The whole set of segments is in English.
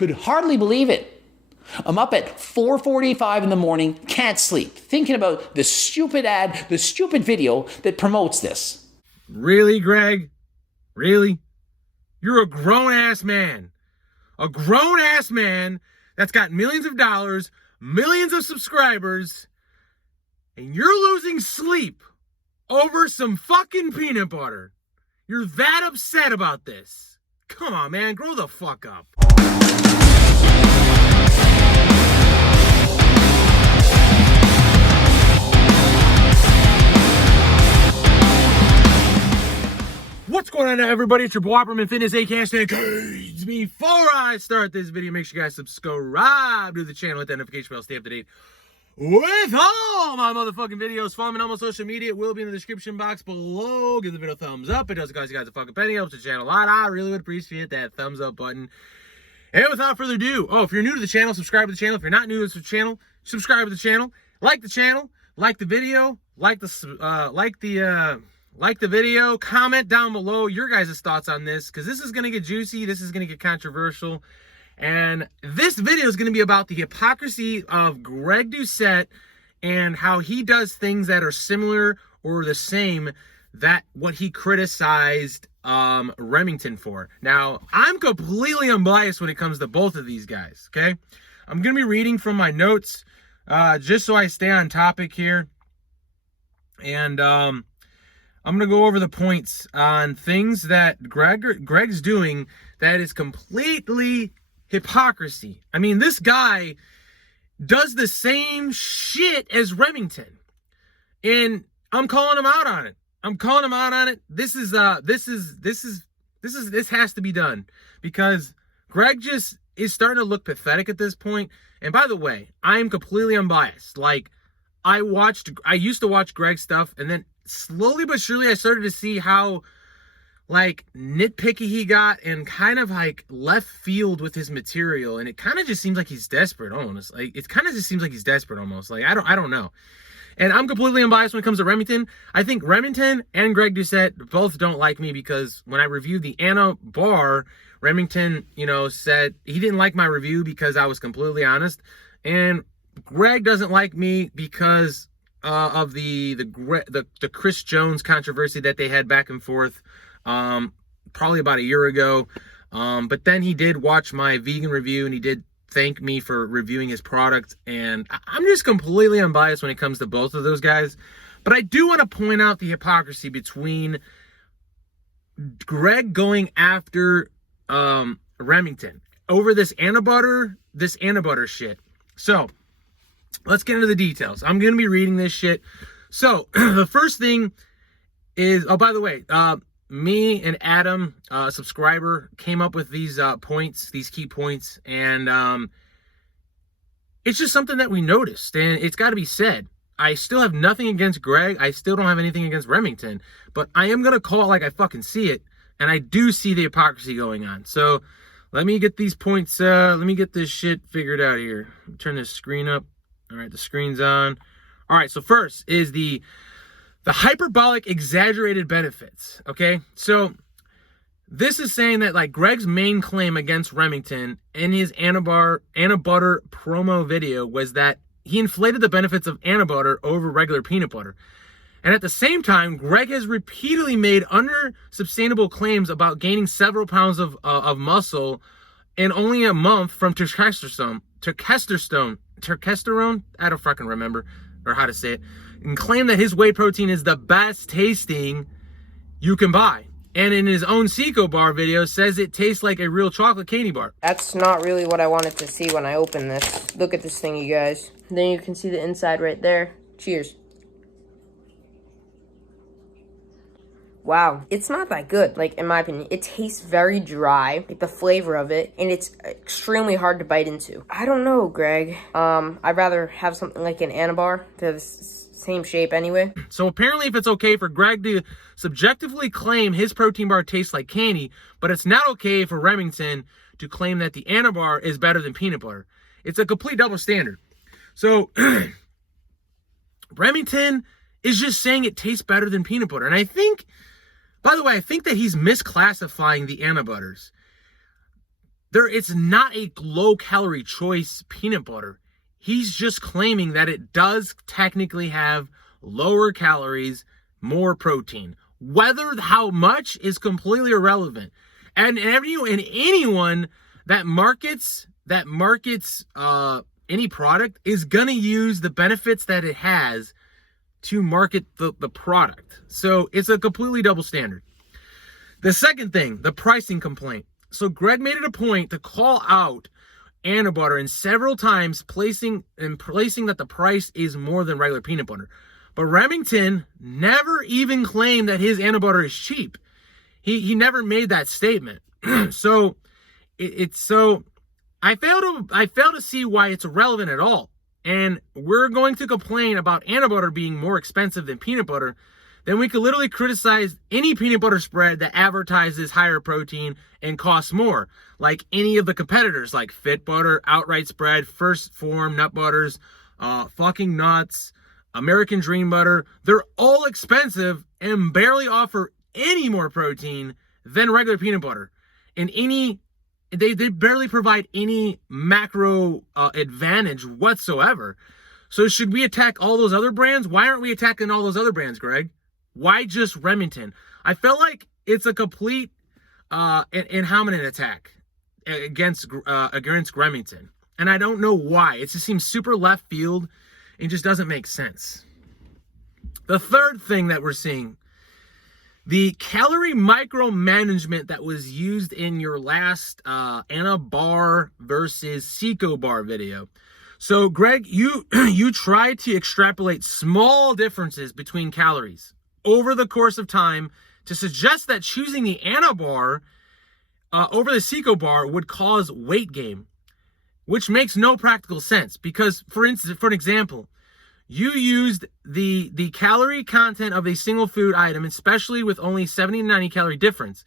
Could hardly believe it. I'm up at 4:45 in the morning, can't sleep, thinking about the stupid ad, the stupid video that promotes this. Really, Greg? Really? You're a grown-ass man. A grown-ass man that's got millions of dollars, millions of subscribers, and you're losing sleep over some fucking peanut butter. You're that upset about this. Come on, man. Grow the fuck up. What's going on, everybody? It's your boy Opperman Fitness, #Cage. Before I start this video, make sure you guys subscribe to the channel, hit that notification bell, stay up to date with all my motherfucking videos. Follow me on all my social media. It will be in the description box below. Give the video a thumbs up. It doesn't cost you guys a fucking penny. Helps the channel a lot. I really would appreciate that thumbs up button. And without further ado, if you're new to the channel, subscribe to the channel. If you're not new to the channel, subscribe to the channel. Like the channel, like the video, like the video, comment down below your guys' thoughts on this, because this is going to get juicy, this is going to get controversial, and this video is going to be about the hypocrisy of Greg Doucette and how he does things that are similar or the same that what he criticized Remington for. Now, I'm completely unbiased when it comes to both of these guys, okay? I'm going to be reading from my notes just so I stay on topic here, and I'm going to go over the points on things that Greg's doing that is completely hypocrisy. I mean, this guy does the same shit as Remington, and I'm calling him out on it. This has to be done, because Greg just is starting to look pathetic at this point. And by the way, I am completely unbiased. Like, I used to watch Greg's stuff, and then slowly but surely I started to see how like nitpicky he got and kind of like left field with his material, and it kind of just seems like he's desperate almost. Like, it kind of just seems like he's desperate almost. Like, I don't know. And I'm completely unbiased when it comes to Remington. I think Remington and Greg Doucette both don't like me, because when I reviewed the Anna bar, Remington, said he didn't like my review because I was completely honest, and Greg doesn't like me because of the Chris Jones controversy that they had back and forth probably about a year ago. But then he did watch my vegan review, and he did thank me for reviewing his product. And I'm just completely unbiased when it comes to both of those guys. But I do want to point out the hypocrisy between Greg going after Remington over this Anna butter shit. So let's get into the details. I'm going to be reading this shit. So, the first thing is, oh, by the way, me and Adam, subscriber, came up with these points, these key points, and it's just something that we noticed, and it's got to be said. I still have nothing against Greg. I still don't have anything against Remington, but I am going to call it like I fucking see it, and I do see the hypocrisy going on. So, let me get these points, let me get this shit figured out here. Turn this screen up. All right, the screen's on. All right, so first is the hyperbolic exaggerated benefits, okay? So this is saying that, like, Greg's main claim against Remington in his Anna Butter promo video was that he inflated the benefits of Anna Butter over regular peanut butter. And at the same time, Greg has repeatedly made unsustainable claims about gaining several pounds of muscle in only a month from testosterone, I don't fucking remember or how to say it, and claim that his whey protein is the best tasting you can buy. And in his own Seco bar video, says it tastes like a real chocolate candy bar. That's not really what I wanted to see when I opened this. Look at this thing, you guys. Then you can see the inside right there. Cheers. Wow, it's not that good, like, in my opinion. It tastes very dry, like the flavor of it, and it's extremely hard to bite into. I don't know, Greg. I'd rather have something like an Anna bar. They're the same shape anyway. So apparently, if it's okay for Greg to subjectively claim his protein bar tastes like candy, but it's not okay for Remington to claim that the Anna bar is better than peanut butter. It's a complete double standard. So Remington is just saying it tastes better than peanut butter. And I think, by the way, I think that he's misclassifying the Anna butters. It's not a low-calorie choice peanut butter. He's just claiming that it does technically have lower calories, more protein. Whether how much is completely irrelevant. And anyone that markets any product is gonna use the benefits that it has to market the product. So it's a completely double standard. The second thing, the pricing complaint. So Greg made it a point to call out Anabutter and several times placing that the price is more than regular peanut butter. But Remington never even claimed that his Anabutter is cheap. He never made that statement. So I fail to see why it's relevant at all. And we're going to complain about Anabutter being more expensive than peanut butter. Then we could literally criticize any peanut butter spread that advertises higher protein and costs more, like any of the competitors, like Fit Butter, Outright Spread, First Form, Nut Butters, fucking Nuts, American Dream Butter. They're all expensive and barely offer any more protein than regular peanut butter. And they barely provide any macro advantage whatsoever. So should we attack all those other brands? Why aren't we attacking all those other brands, Greg? Why just Remington? I feel like it's a complete an hominin attack against Remington. And I don't know why. It just seems super left field and just doesn't make sense. The third thing that we're seeing, the calorie micromanagement that was used in your last Anna Bar versus Seco Bar video. So Greg, you tried to extrapolate small differences between calories over the course of time to suggest that choosing the Anna Bar over the Seco Bar would cause weight gain, which makes no practical sense. Because, for an example, you used the calorie content of a single food item, especially with only 70 to 90 calorie difference.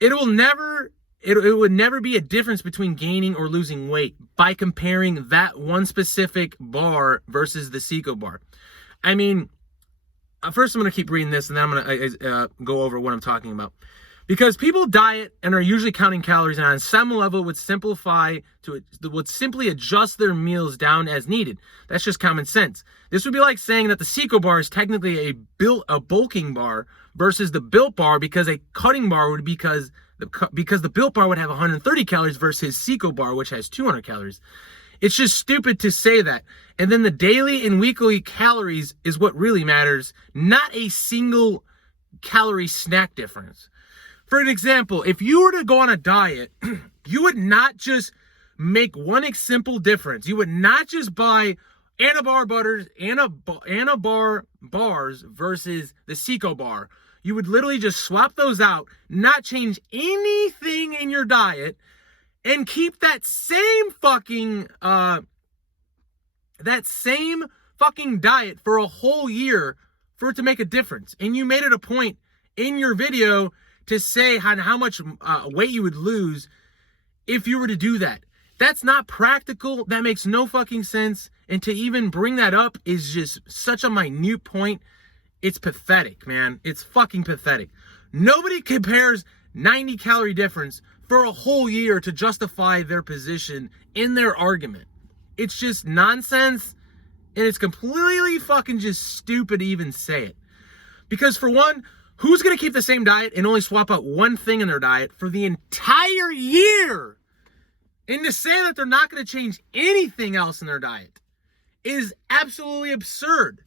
It would never be a difference between gaining or losing weight by comparing that one specific bar versus the Seco Bar. I mean, first I'm going to keep reading this and then I'm going to go over what I'm talking about. Because people diet and are usually counting calories and on some level would simply adjust their meals down as needed. That's just common sense. This would be like saying that the Seco Bar is technically a bulking bar versus the Built Bar, because a cutting bar would be because the Built Bar would have 130 calories versus Seco Bar, which has 200 calories. It's just stupid to say that. And then the daily and weekly calories is what really matters, not a single calorie snack difference. For an example, if you were to go on a diet, you would not just make one simple difference. You would not just buy Anna Bar bars versus the Seco Bar. You would literally just swap those out, not change anything in your diet, and keep that same fucking diet for a whole year for it to make a difference. And you made it a point in your video to say how much weight you would lose if you were to do that. That's not practical. That makes no fucking sense. And to even bring that up is just such a minute point. It's pathetic, man. It's fucking pathetic. Nobody compares 90 calorie difference for a whole year to justify their position in their argument. It's just nonsense. And it's completely fucking just stupid to even say it. Because for one, who's going to keep the same diet and only swap out one thing in their diet for the entire year? And to say that they're not going to change anything else in their diet is absolutely absurd.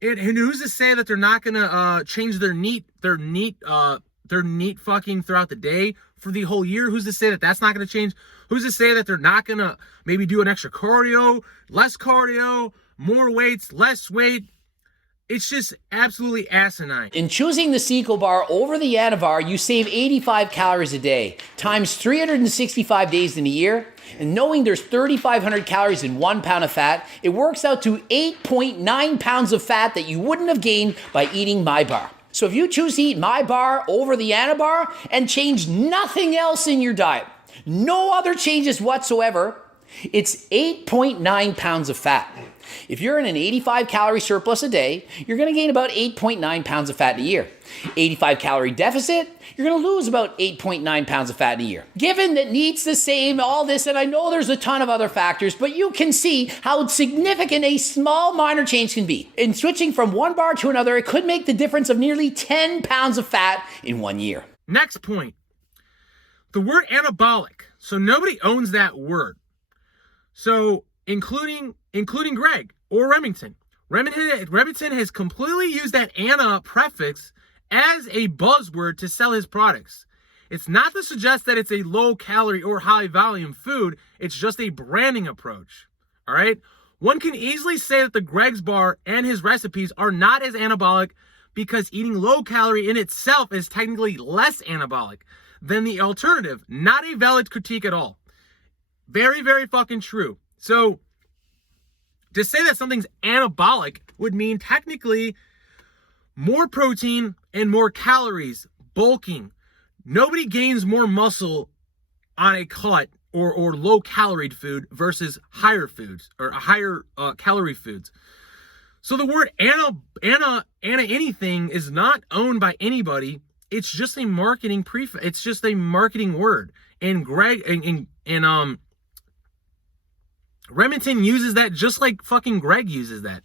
And who's to say that they're not going to change their neat fucking throughout the day for the whole year? Who's to say that that's not going to change? Who's to say that they're not going to maybe do an extra cardio, less cardio, more weights, less weight? It's just absolutely asinine. In choosing the Seco Bar over the Anabar, you save 85 calories a day, times 365 days in a year. And knowing there's 3,500 calories in 1 pound of fat, it works out to 8.9 pounds of fat that you wouldn't have gained by eating my bar. So if you choose to eat my bar over the Anabar and change nothing else in your diet, no other changes whatsoever, It's 8.9 pounds of fat. If you're in an 85 calorie surplus a day, you're going to gain about 8.9 pounds of fat in a year. 85 calorie deficit, you're going to lose about 8.9 pounds of fat in a year. Given that needs the same, all this, and I know there's a ton of other factors, but you can see how significant a small minor change can be. In switching from one bar to another, it could make the difference of nearly 10 pounds of fat in 1 year. Next point. The word anabolic. So nobody owns that word. So including Greg or Remington. Remington has completely used that ana prefix as a buzzword to sell his products. It's not to suggest that it's a low calorie or high volume food. It's just a branding approach. All right. One can easily say that the Greg's bar and his recipes are not as anabolic because eating low calorie in itself is technically less anabolic than the alternative. Not a valid critique at all. Very, very fucking true. So to say that something's anabolic would mean technically more protein and more calories, bulking. Nobody gains more muscle on a cut or low calorie food versus higher foods or higher calorie foods. So the word ana anything is not owned by anybody. It's just a marketing preface. It's just a marketing word. And Greg and Remington uses that just like fucking Greg uses that.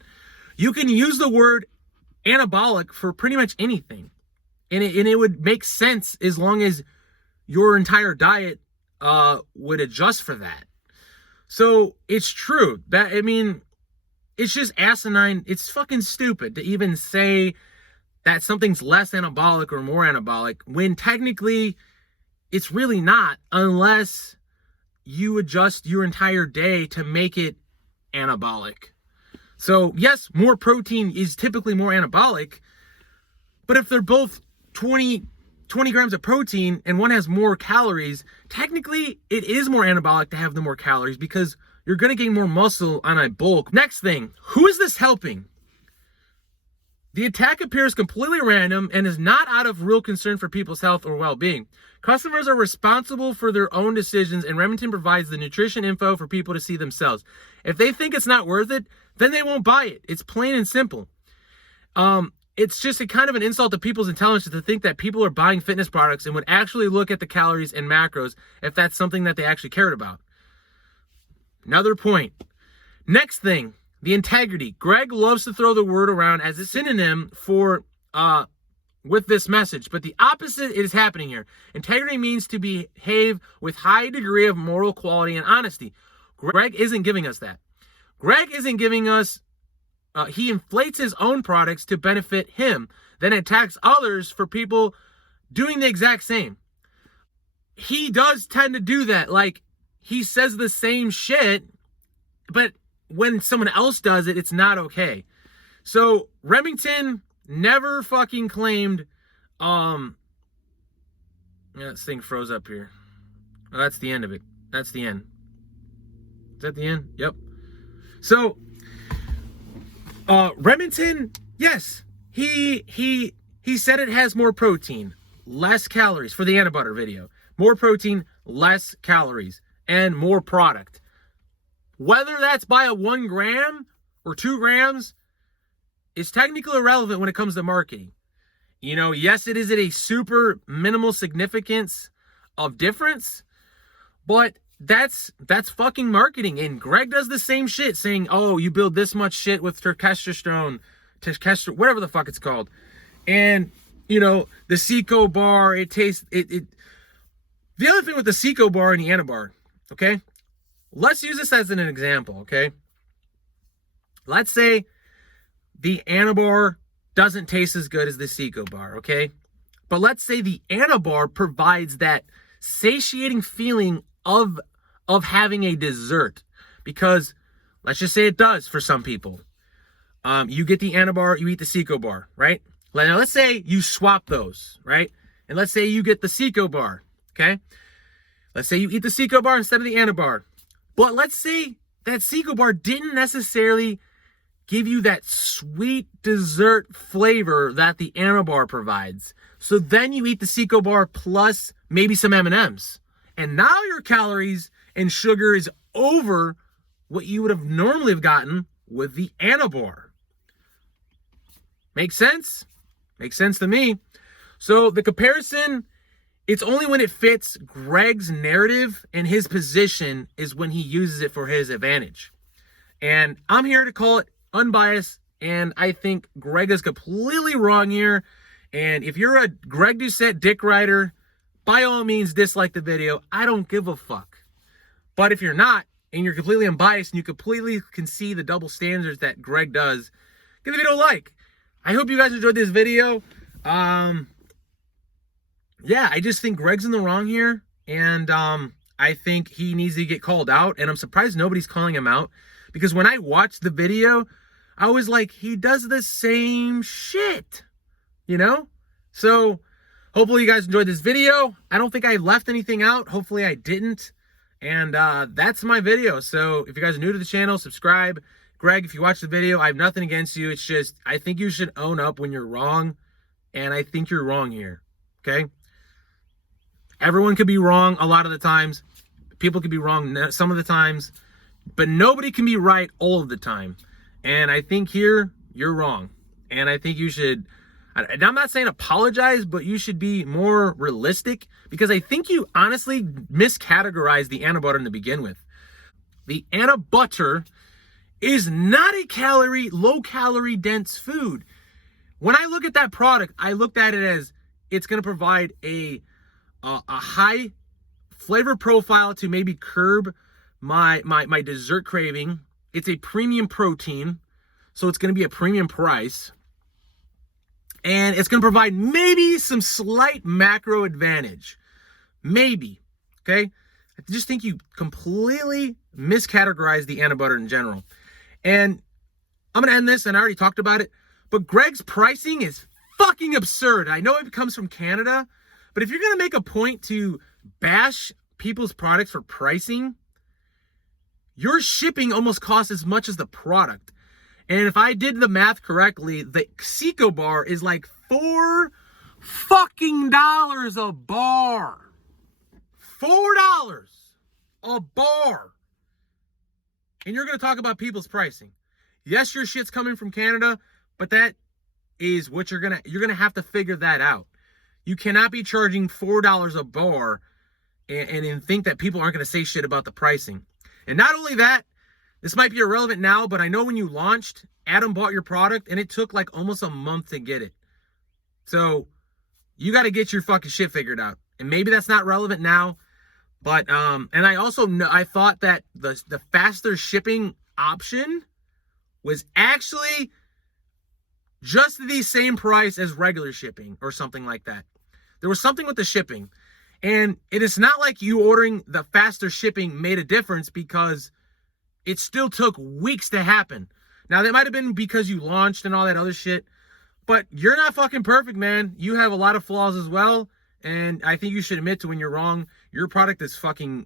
You can use the word anabolic for pretty much anything. And it would make sense as long as your entire diet would adjust for that. So it's true. That, I mean, it's just asinine. It's fucking stupid to even say that something's less anabolic or more anabolic when technically it's really not, unless you adjust your entire day to make it anabolic. So yes, more protein is typically more anabolic, but if they're both 20 grams of protein and one has more calories, technically it is more anabolic to have the more calories because you're going to gain more muscle on a bulk. Next thing, who is this helping? The attack appears completely random and is not out of real concern for people's health or well-being. Customers are responsible for their own decisions, and Remington provides the nutrition info for people to see themselves. If they think it's not worth it, then they won't buy it. It's plain and simple. It's just a kind of an insult to people's intelligence to think that people are buying fitness products and would actually look at the calories and macros if that's something that they actually cared about. Another point. Next thing, the integrity. Greg loves to throw the word around as a synonym for with this message, but the opposite is happening here. Integrity means to behave with high degree of moral quality and honesty. Greg isn't giving us that. Greg isn't giving us, he inflates his own products to benefit him, then attacks others for people doing the exact same. He does tend to do that. Like, he says the same shit, but when someone else does it, it's not okay. So Remington never fucking claimed, yeah, this thing froze up here. Oh, that's the end of it. That's the end. Is that the end? Yep. So, Remington, yes, he said it has more protein, less calories for the Anabutter video. More protein, less calories, and more product. Whether that's by a 1 gram or 2 grams is technically irrelevant when it comes to marketing. You know, yes, it is at a super minimal significance of difference, but that's fucking marketing. And Greg does the same shit, saying, oh, you build this much shit with testosterone, whatever the fuck it's called. And, you know, the Seco bar, it tastes, the other thing with the Seco bar and the Anabar, okay? Let's use this as an example, okay? Let's say the Anabar doesn't taste as good as the Seco bar, okay? But let's say the Anabar provides that satiating feeling of having a dessert, because let's just say it does for some people. You get the Anabar, you eat the Seco bar, right? Now let's say you swap those, right? And let's say you get the Seco bar, okay? Let's say you eat the Seco bar instead of the Anabar. But let's say that Seco bar didn't necessarily give you that sweet dessert flavor that the Anabar provides. So then you eat the Seco bar plus maybe some M&Ms. And now your calories and sugar is over what you would have normally have gotten with the Anabar. Makes sense? Makes sense to me. So the comparison, it's only when it fits Greg's narrative and his position is when he uses it for his advantage. And I'm here to call it unbiased, and I think Greg is completely wrong here. And if you're a Greg Doucette dick rider, by all means dislike the video. I don't give a fuck. But if you're not, and you're completely unbiased, and you completely can see the double standards that Greg does, give the video a like. I hope you guys enjoyed this video. Yeah, I just think Greg's in the wrong here, and I think he needs to get called out, and I'm surprised nobody's calling him out, because when I watched the video, I was like, he does the same shit, you know? So, hopefully you guys enjoyed this video. I don't think I left anything out. Hopefully I didn't, and that's my video. So, if you guys are new to the channel, subscribe. Greg, if you watch the video, I have nothing against you. It's just, I think you should own up when you're wrong, and I think you're wrong here, okay? Everyone could be wrong a lot of the times. People could be wrong some of the times, but nobody can be right all of the time. And I think here, you're wrong. And I think you should, and I'm not saying apologize, but you should be more realistic, because I think you honestly miscategorized the Anna Butter to begin with. The Anna Butter is not a low-calorie dense food. When I look at that product, I looked at it as it's going to provide a high flavor profile to maybe curb my dessert craving. It's a premium protein, so it's going to be a premium price. And it's going to provide maybe some slight macro advantage. Maybe, okay? I just think you completely miscategorized the Anna Butter in general. And I'm going to end this, and I already talked about it, but Greg's pricing is fucking absurd. I know it comes from Canada, but if you're going to make a point to bash people's products for pricing, your shipping almost costs as much as the product. And if I did the math correctly, the Seco bar is like $4 fucking dollars a bar. $4 a bar. And you're going to talk about people's pricing. Yes, your shit's coming from Canada, but that is what you're going to have to figure that out. You cannot be charging $4 a bar and think that people aren't going to say shit about the pricing. And not only that, this might be irrelevant now, but I know when you launched, Adam bought your product and it took like almost a month to get it. So you got to get your fucking shit figured out. And maybe that's not relevant now, but and I also know, I thought that the faster shipping option was actually just the same price as regular shipping or something like that. There was something with the shipping, and it is not like you ordering the faster shipping made a difference, because it still took weeks to happen. Now, that might have been because you launched and all that other shit, but you're not fucking perfect, man. You have a lot of flaws as well, and I think you should admit to when you're wrong. Your product is fucking,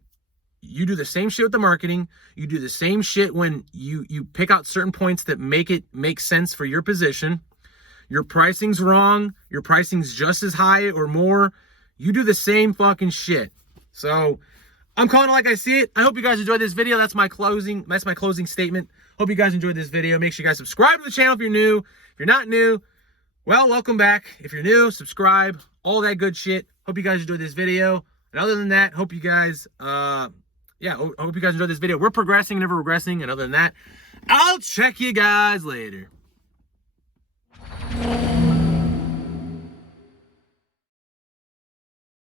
you do the same shit with the marketing. You do the same shit when you pick out certain points that make it make sense for your position. Your pricing's wrong. Your pricing's just as high or more. You do the same fucking shit. So I'm calling it like I see it. I hope you guys enjoyed this video. That's my closing statement. Hope you guys enjoyed this video. Make sure you guys subscribe to the channel if you're new. If you're not new, well, welcome back. If you're new, subscribe. All that good shit. Hope you guys enjoyed this video. And other than that, hope you guys, I hope you guys enjoyed this video. We're progressing, never regressing. And other than that, I'll check you guys later.